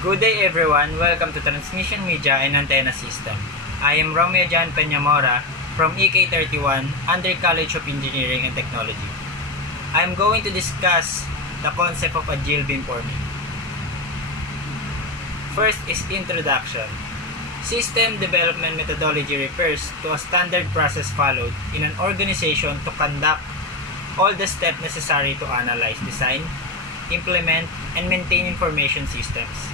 Good day everyone, welcome to Transmission Media and Antenna System. I am Romeo John Peñamora from EK31 under College of Engineering and Technology. I am going to discuss the concept of Agile beamforming. First is introduction. System development methodology refers to a standard process followed in an organization to conduct all the steps necessary to analyze, design, implement, and maintain information systems.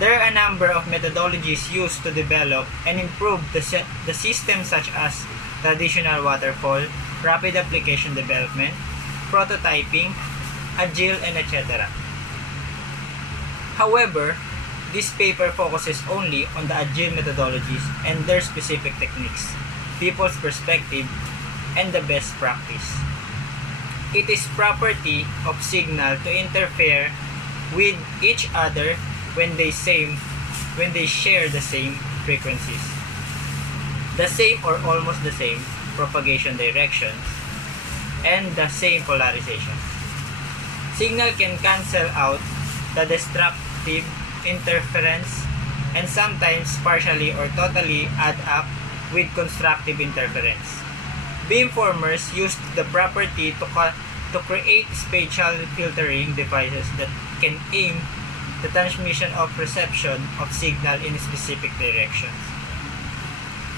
There are a number of methodologies used to develop and improve the system, such as traditional waterfall, rapid application development, prototyping, Agile, and etc. However, this paper focuses only on the Agile methodologies and their specific techniques, people's perspective, and the best practice. It is property of signal to interfere with each other when they share the same frequencies, the same or almost the same propagation directions, and the same polarization. Signal can cancel out the destructive interference and sometimes partially or totally add up with constructive interference. Beamformers used the property to create spatial filtering devices that can aim the transmission of reception of signal in specific directions.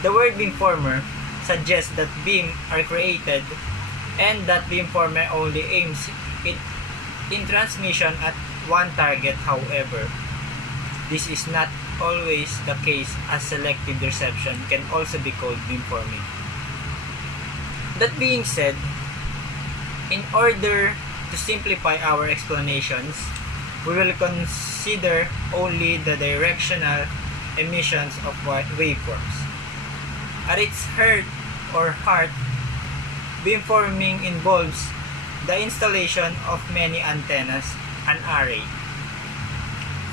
The word beamformer suggests that beams are created and that beamformer only aims in transmission at one target. However, this is not always the case, as selective reception can also be called beamforming. That being said, in order to simplify our explanations, we will consider only the directional emissions of waveforms. At its heart, beamforming involves the installation of many antennas, an array.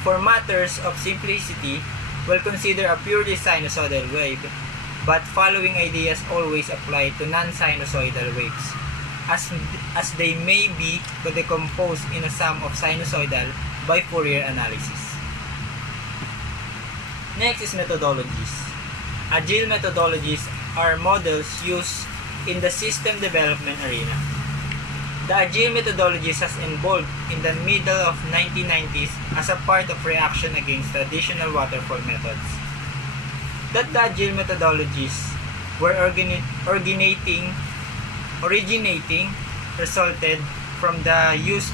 For matters of simplicity, we'll consider a purely sinusoidal wave, but following ideas always apply to non-sinusoidal waves, as they may be decomposed in a sum of sinusoidal by Fourier analysis. Next is methodologies. Agile methodologies are models used in the system development arena. The Agile methodologies has evolved in the middle of 1990s as a part of reaction against traditional waterfall methods. That the Agile methodologies were originating resulted from the use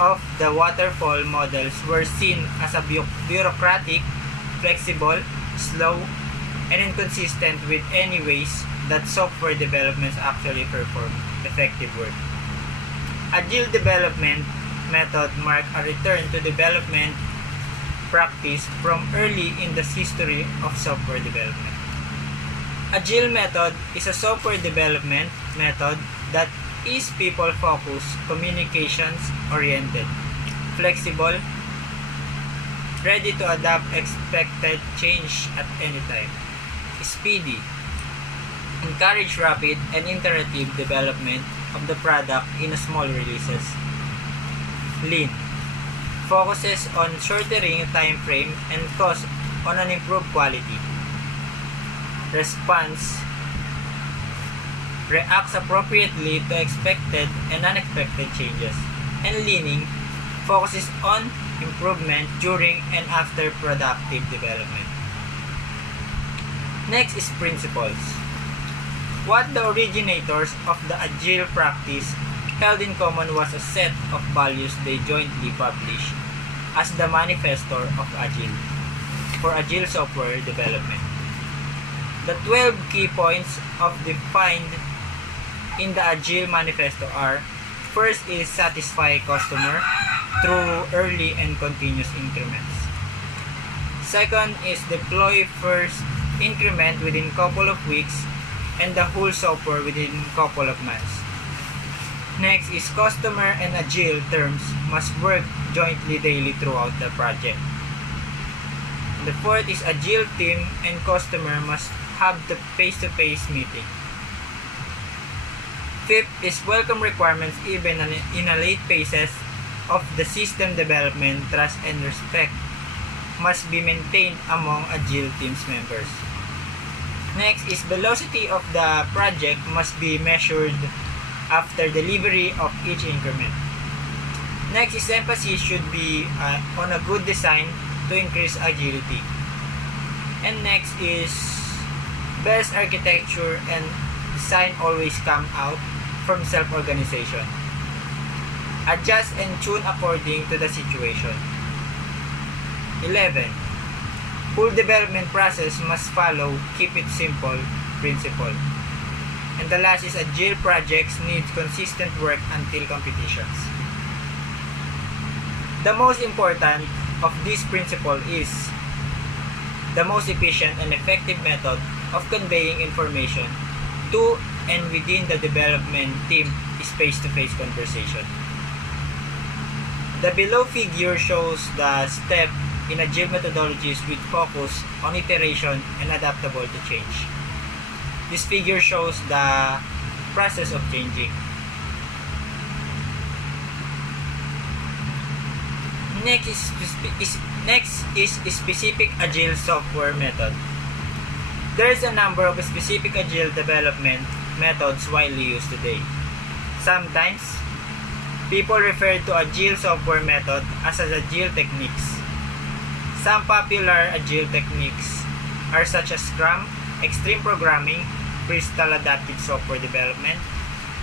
of the waterfall models were seen as a bureaucratic, flexible, slow, and inconsistent with any ways that software developments actually perform effective work. Agile development method marked a return to development practice from early in the history of software development. Agile method is a software development method that is people-focused, communications-oriented, flexible, ready to adapt expected change at any time, speedy, encourage rapid and iterative development of the product in small releases, lean, focuses on shortening time frame and cost on an improved quality, response, reacts appropriately to expected and unexpected changes, and leaning focuses on improvement during and after productive development. Next is principles. What the originators of the Agile practice held in common was a set of values they jointly published as the Manifesto of Agile for Agile software development. The 12 key points defined in the Agile Manifesto are: first is satisfy customer through early and continuous increments. Second is deploy first increment within couple of weeks and the whole software within couple of months. Next is customer and Agile terms must work jointly daily throughout the project. The fourth is Agile team and customer must have the face-to-face meeting. Fifth is welcome requirements even in a late phases of the system development, trust and respect must be maintained among Agile team's members. Next is velocity of the project must be measured after delivery of each increment. Next is emphasis should be on a good design to increase agility. And next is best architecture and design always come out from self-organization. Adjust and tune according to the situation. 11. Full development process must follow keep it simple principle. And the last is Agile projects need consistent work until competitions. The most important of this principle is the most efficient and effective method of conveying information to and within the development team is face-to-face conversation. The below figure shows the step in Agile methodologies with focus on iteration and adaptable to change. This figure shows the process of changing. Next is specific Agile software method. There is a number of specific Agile development methods widely used today. Sometimes, people refer to Agile software method as Agile techniques. Some popular Agile techniques are such as Scrum, Extreme Programming, Crystal Adaptive Software Development,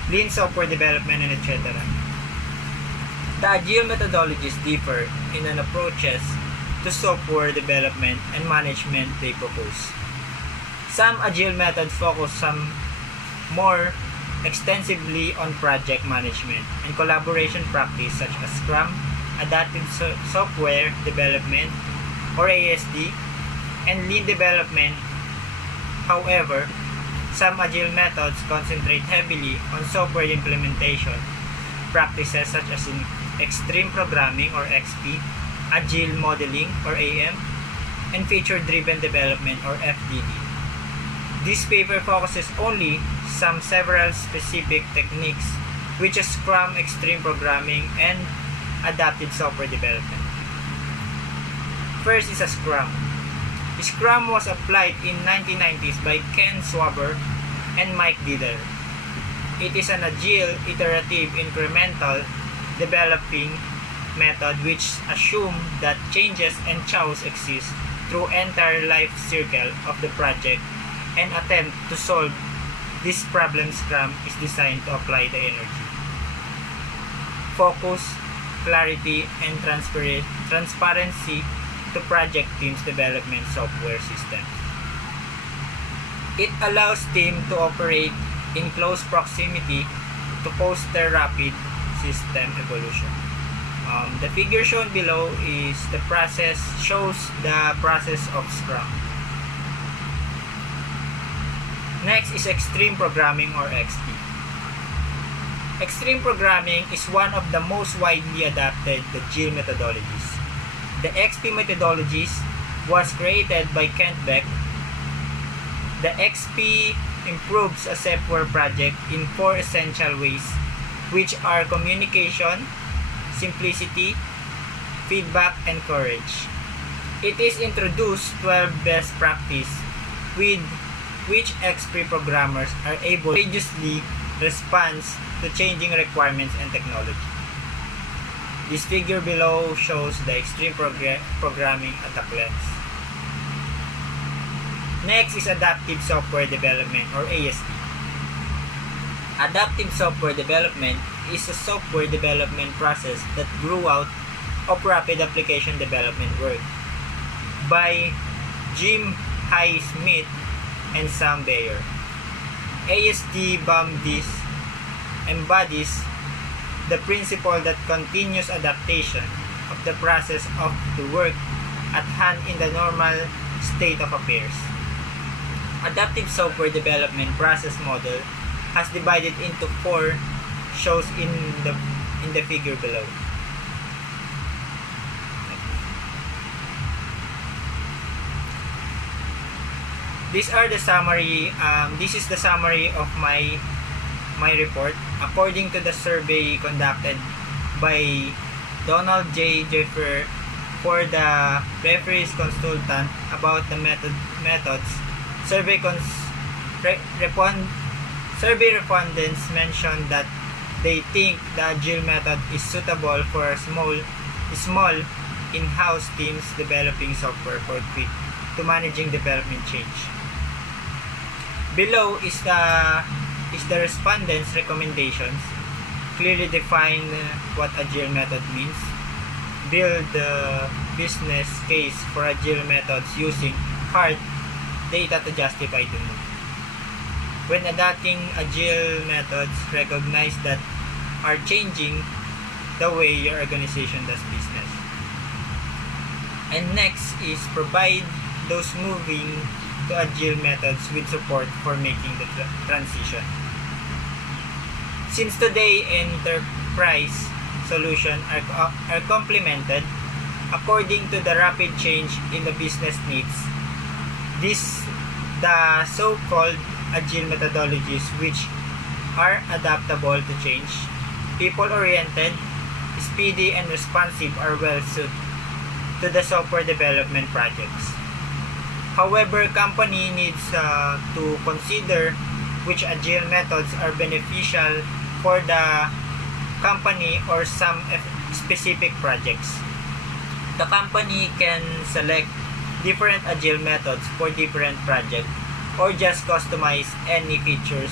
Lean Software Development, and etc. The Agile methodologies differ in an approaches to software development and management they propose. Some Agile methods focus some more extensively on project management and collaboration practice such as Scrum, Adaptive Software Development, or ASD, and Lean Development. However, some Agile methods concentrate heavily on software implementation practices such as in Extreme Programming or XP, Agile Modeling or AM, and Feature-Driven Development or FDD. This paper focuses only some several specific techniques which is Scrum, Extreme Programming, and Adaptive Software Development. First is a Scrum. Scrum was applied in 1990s by Ken Swaber and Mike Didler. It is an Agile, iterative, incremental developing method which assumes that changes and chaos exist through entire life cycle of the project and attempt to solve this problem. Scrum is designed to apply the energy, focus, clarity, and transparency to project teams' development software systems. It allows teams to operate in close proximity to foster rapid system evolution. The figure shown below is the process, shows the process of Scrum. Next is Extreme Programming or XP. Extreme Programming is one of the most widely adopted Agile methodologies. The XP methodologies was created by Kent Beck. The XP improves a software project in 4 essential ways, which are communication, simplicity, feedback, and courage. It is introduced 12 best practice with which XP programmers are able to courageously respond to changing requirements and technology. This figure below shows the Extreme Programming at a glance. Next is Adaptive Software Development or ASD. Adaptive Software Development is a software development process that grew out of rapid application development work by Jim Highsmith and Sam Bayer. ASD embodies the principle that continuous adaptation of the process of the work at hand in the normal state of affairs. Adaptive software development process model has divided into 4 shows in the figure below. These are the summary. This is the summary of my report according to the survey conducted by Donald J. Jeffer for the referees consultant about the methods. Survey respondents mentioned that they think the Agile method is suitable for small in-house teams developing software for quick to managing development change. Below is the respondents' recommendations. Clearly define what Agile method means. Build the business case for Agile methods using hard data to justify the move. When adopting Agile methods, recognize that are changing the way your organization does business. And next is provide those moving to Agile methods with support for making the transition. Since today enterprise solutions are complemented according to the rapid change in the business needs, the so-called Agile methodologies, which are adaptable to change, people-oriented, speedy, and responsive, are well suited to the software development projects. However, company needs to consider which Agile methods are beneficial for the company or some specific projects. The company can select different Agile methods for different projects or just customize any features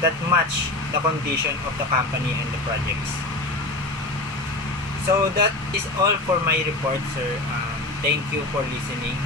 that match the condition of the company and the projects. So that is all for my report, sir. Thank you for listening.